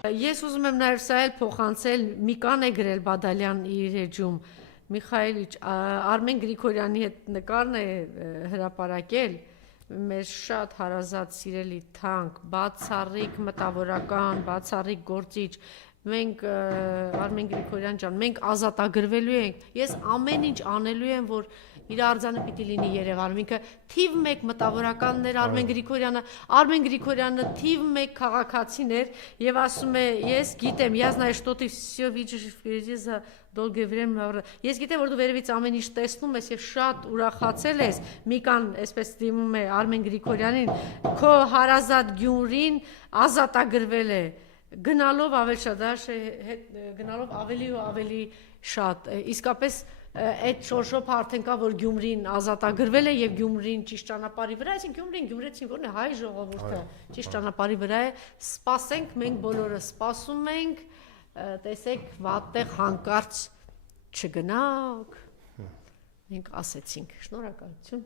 Ես ուզում եմ նաև սա էլ փոխանցել, Միկան է գրել Բադալյան իր էջում, Միխայիլիչ, Արմեն Գրիգորյանի հետ նկարն է հրապարակել, մեր շատ հարազատ սիրելի թանկ, բացառիկ մտավորական, բացառիկ գործիչ, մենք Արմեն Գրիգորյան ջան, մենք ազատագրվելու ենք, ես ամեն ինչ անելու եմ, որ իր արձանը պիտի լինի Երևանում, ինքը թիվ 1 մտավորականն էր Արմեն Գրիգորյանը թիվ 1 քաղաքացին էր եւ ասում է, ես գիտեմ, я знаю, что ты всё видишь впереди за долгое время, ես գիտեմ, որ դու վերևից ամեն ինչ տեսնում ես եւ շատ ուրախացել ես, Միկան այսպես դիմում է Արմեն Գրիգորյանին, քո հարազատ Գյումրին ազատագրվել է, գնալով ավելի շատ, գնալով ավելի ու ավելի շատ, իսկապես այդ շորշոփը արդեն կա, որ Գյումրին ազատագրվել է եւ Գյումրին ճիշտ ճանապարհի վրա է, այսինքն Գյումրին գյումրեցին որն է հայ ժողովուրդը ճիշտ ճանապարհի վրա է, սպասենք, մենք բոլորը սպասում ենք, տեսեք վատտեղ հանկարծ չգնաք, մենք ասեցինք, շնորհակալություն։